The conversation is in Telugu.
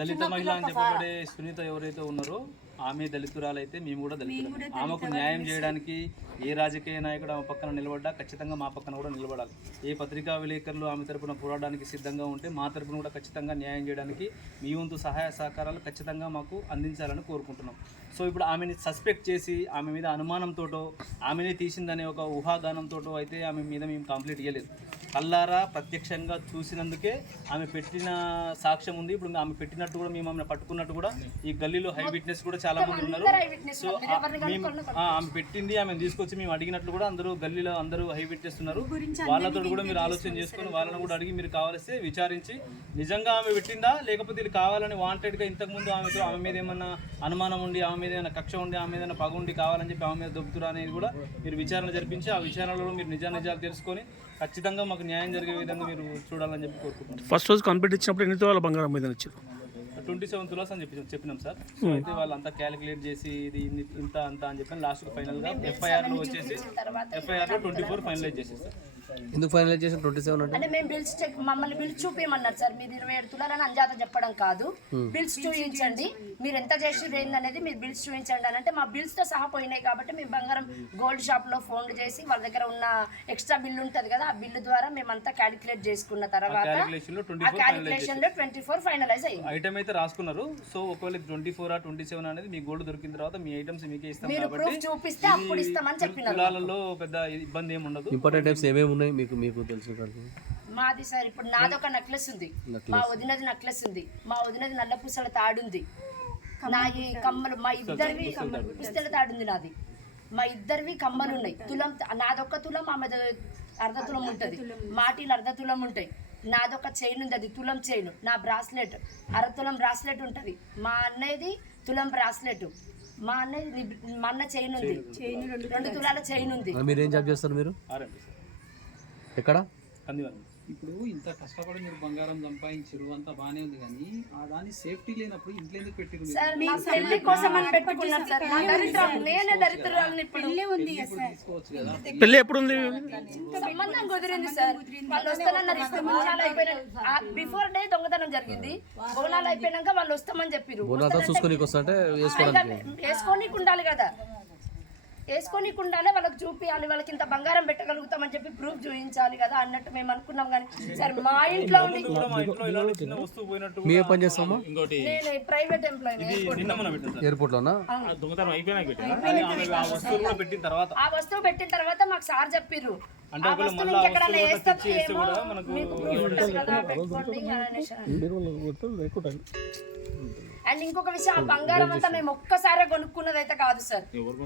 దళిత మహిళ అని చెప్పబడే సునీత ఎవరైతే ఉన్నారో ఆమె దళితురాలైతే మేము కూడా దళితులు ఆమెకు న్యాయం చేయడానికి ఏ రాజకీయ నాయకుడు ఆమె పక్కన నిలబడ్డా ఖచ్చితంగా మా పక్కన కూడా నిలబడాలి ఏ పత్రికా విలేకరులు ఆమె తరపున పోరాడడానికి సిద్ధంగా ఉంటే మా తరపున కూడా ఖచ్చితంగా న్యాయం చేయడానికి మీ వంతు సహాయ సహకారాలు ఖచ్చితంగా మాకు అందించాలని కోరుకుంటున్నాం సో ఇప్పుడు ఆమెని సస్పెక్ట్ చేసి ఆమె మీద అనుమానంతోటో ఆమెనే తీసిందనే ఒక ఊహాగానంతోటో అయితే ఆమె మీద మేము కంప్లీట్ ఇవ్వలేదు కల్లారా ప్రత్యక్షంగా చూసినందుకే ఆమె పెట్టిన సాక్ష్యం ఉంది ఇప్పుడు ఆమె పెట్టినట్టు కూడా మేము ఆమె పట్టుకున్నట్టు కూడా ఈ గల్లీలో హై విట్నెస్ కూడా చాలా మంది ఉన్నారు సో మేము ఆమె పెట్టింది ఆమె తీసుకొచ్చి మేము అడిగినట్లు కూడా అందరూ గల్లీలో అందరూ హై ఉన్నారు వాళ్ళతో కూడా మీరు ఆలోచన చేసుకొని వాళ్ళని కూడా అడిగి మీరు కావాల్సి విచారించి నిజంగా ఆమె పెట్టిందా లేకపోతే ఇది కావాలని వాంటెడ్గా ఇంతకుముందు ఆమెతో ఆమె మీద ఏమన్నా అనుమానం ఉండి ఆమె మీద ఏమైనా కక్ష ఉండి ఆమె మీద పగ ఉండి కావాలని చెప్పి ఆమె మీద దొబ్బుతురా అనేది కూడా మీరు విచారణ జరిపించి ఆ విచారణలో మీరు నిజా నిజాలు తెలుసుకొని ఖచ్చితంగా మాకు న్యాయం జరిగే విధంగా మీరు చూడాలని చెప్పి కోరుకుంటున్నాను ఫస్ట్ రోజు కంప్లీట్ ఇచ్చినప్పుడు ఎన్ని వాళ్ళ బంగారం మీద ఇచ్చారు ట్వంటీ సెవెన్ లో అని చెప్పి చెప్పినాం సార్ సో hmm. అయితే వాళ్ళంతా క్యాలిక్యులేట్ చేసి ఇది ఇంత అంత అని చెప్పి లాస్ట్ ఫైనల్ గా ఎఫ్ఐఆర్ లో వచ్చేసి ఎఫ్ఐఆర్ లో ట్వంటీ ఫోర్ ఫైనలైజ్ చేసేస్తారు ఎందుకు ఫైనలైజ్ చేసిన ట్వంటీ సెవెన్ అంటే మేము బిల్స్ చెక్ మమ్మల్ని బిల్స్ చూపించమన్నారు సార్ మీరు ఇరవై ఏడు తులాలని అంజాత చెప్పడం కాదు బిల్స్ hmm. చూపించండి మీరు ఎంత చేసి రేంజ్ అనేది మీరు బిల్స్ చూపించండి అని అంటే మా బిల్స్ తో సహా పోయినాయి కాబట్టి మేము బంగారం గోల్డ్ షాప్ లో ఫోన్ చేసి వాళ్ళ దగ్గర ఉన్న ఎక్స్ట్రా బిల్లు ఉంటుంది కదా ఆ బిల్లు ద్వారా మేమంతా క్యాలిక్యులేట్ చేసుకున్న తర్వాత ఆ క్యాలిక్యులేషన్లో ట్వంటీ ఫోర్ ఫైనలైజ్ అయ్యింది ఐటమ్ అయితే రాసుకున్నారు సో ఒకవేళ ట్వంటీ ఫోర్ ఆ ట్వంటీ సెవెన్ అనేది మీ గోల్డ్ దొరికిన తర్వాత మీ ఐటమ్స్ మీకే ఇస్తాం కాబట్టి చూపిస్తే అప్పుడు ఇస్తామని చెప్పిన పెద్ద ఇబ్బంది ఏమి ఉండదు ఇంపార్టెంట్ ఐటమ్స్ ఏమేమి ఉన్నాయి మీకు మీకు తెలిసిన మాది సార్ ఇప్పుడు నాదొక నెక్లెస్ ఉంది మా వదినది నెక్లెస్ ఉంది మా వదినది నల్ల పూసల తాడుంది ఈ కమ్మలు మా ఇద్దరివి పుస్తల తాడుంది నాది మా ఇద్దరివి కమ్మలు ఉన్నాయి తులం నాదొక్క తులం ఆమె అర్ధ తులం ఉంటుంది మాటీలు అర్ధ తులం ఉంటాయి నాదొక చైన్ ఉంది అది తులం చైన్ నా బ్రాస్లెట్ అర తులం బ్రాస్లెట్ ఉంటుంది మా అన్నది తులం బ్రాస్లెట్ మా అన్నది మా అన్న చైన్ ఉంది రెండు తులాల చైన్ ఉంది జాబ్ చేస్తారు మీరు ఎక్కడ ఇప్పుడు ఇంత కష్టపడి మీరు బంగారం సంపాదించారు అంత బానే ఉంది కానీ ఆ దాని సేఫ్టీ లేనప్పుడు ఇంట్లో ఎందుకు పెట్టి పెళ్లి ఎప్పుడు ఉంది సంబంధం కుదిరింది సార్ వాళ్ళు వస్తానన్నారు బిఫోర్ డే దొంగతనం జరిగింది బోనాలు అయిపోయినాక వాళ్ళు వస్తామని చెప్పారు బోనాలు చూసుకొని వేసుకోనికి ఉండాలి కదా కుండానే వాళ్ళకి చూపించాలి వాళ్ళకి ఇంత బంగారం పెట్టగలుగుతామని చెప్పి ప్రూఫ్ చూపించాలి కదా అన్నట్టు మేము అనుకున్నాం కానీ సార్ మా ఇంట్లో ఉంది నేను ప్రైవేట్ ఎంప్లాయీ ఎయిర్పోర్ట్ ఆ వస్తువు పెట్టిన తర్వాత మాకు సార్ చెప్పిర్రు అండ్ ఇంకొక విషయం ఆ బంగారం అంతా మేము ఒక్కసారే కొనుక్కున్నది అయితే కాదు సార్